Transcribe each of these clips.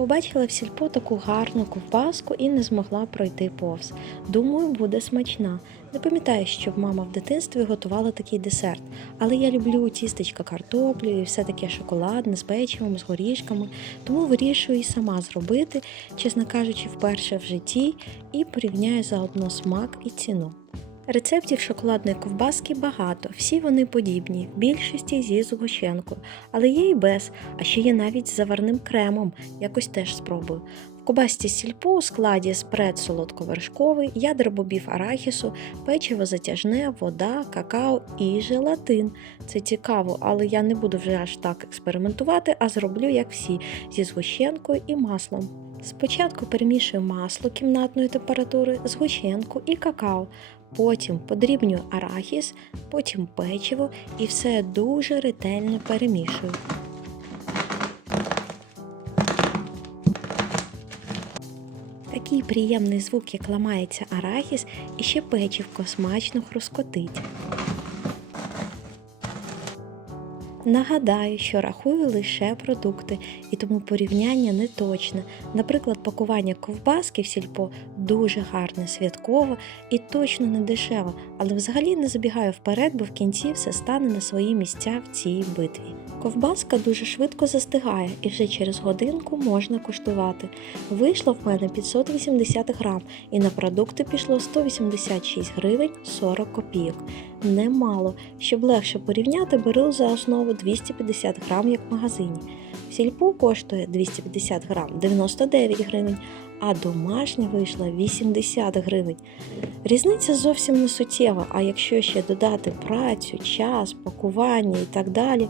Побачила в сільпо таку гарну ковбаску і не змогла пройти повз. Думаю, буде смачна. Не пам'ятаю, щоб мама в дитинстві готувала такий десерт, але я люблю тістечка картоплю і все таке шоколадне з печивом, з горішками, тому вирішую і сама зробити, чесно кажучи, вперше в житті і порівняю заодно смак і ціну. Рецептів шоколадної ковбаски багато, всі вони подібні, в більшості зі згущенкою, але є і без, а ще є навіть з заварним кремом, якось теж спробую. В ковбасці сільпо у складі спред солодковершковий, ядра бобів арахісу, печиво затяжне, вода, какао і желатин. Це цікаво, але я не буду вже аж так експериментувати, а зроблю як всі зі згущенкою і маслом. Спочатку перемішую масло кімнатної температури, згущенку і какао. Потім подрібнюю арахіс, потім печиво і все дуже ретельно перемішую. Такий приємний звук, як ламається арахіс, і ще печивко смачно хрускотить. Нагадаю, що рахую лише продукти, і тому порівняння не точне. Наприклад, пакування ковбаски в сільпо дуже гарне, святково і точно не дешево, але взагалі не забігаю вперед, бо в кінці все стане на свої місця в цій битві. Ковбаска дуже швидко застигає і вже через годинку можна куштувати. Вийшло в мене 580 грам, і на продукти пішло 186 гривень 40 копійок. Немало. Щоб легше порівняти, беру за основу 250 грам, як в магазині. В сільпо коштує 250 грам 99 гривень, а домашня вийшла 80 гривень. Різниця зовсім не суттєва, а якщо ще додати працю, час, пакування і так далі,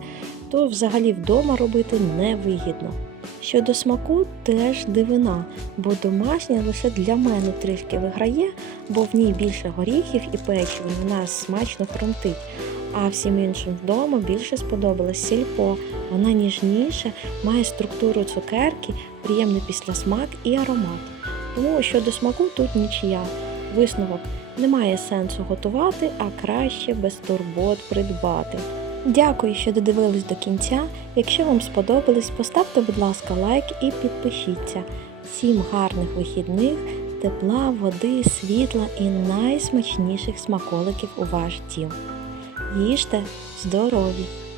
то взагалі вдома робити невигідно. Щодо смаку, теж дивина, бо домашня лише для мене трішки виграє, бо в ній більше горіхів і печива, вона смачно хрумтить. А всім іншим вдома більше сподобалась сільпо. Вона ніжніша, має структуру цукерки, приємний післясмак і аромат. Тому щодо смаку тут нічия. Висновок немає сенсу готувати, а краще без турбот придбати. Дякую, що додивились до кінця. Якщо вам сподобалось, поставте, будь ласка, лайк і підпишіться. Всім гарних вихідних, тепла, води, світла і найсмачніших смаколиків у ваш дім. Їжте здорові!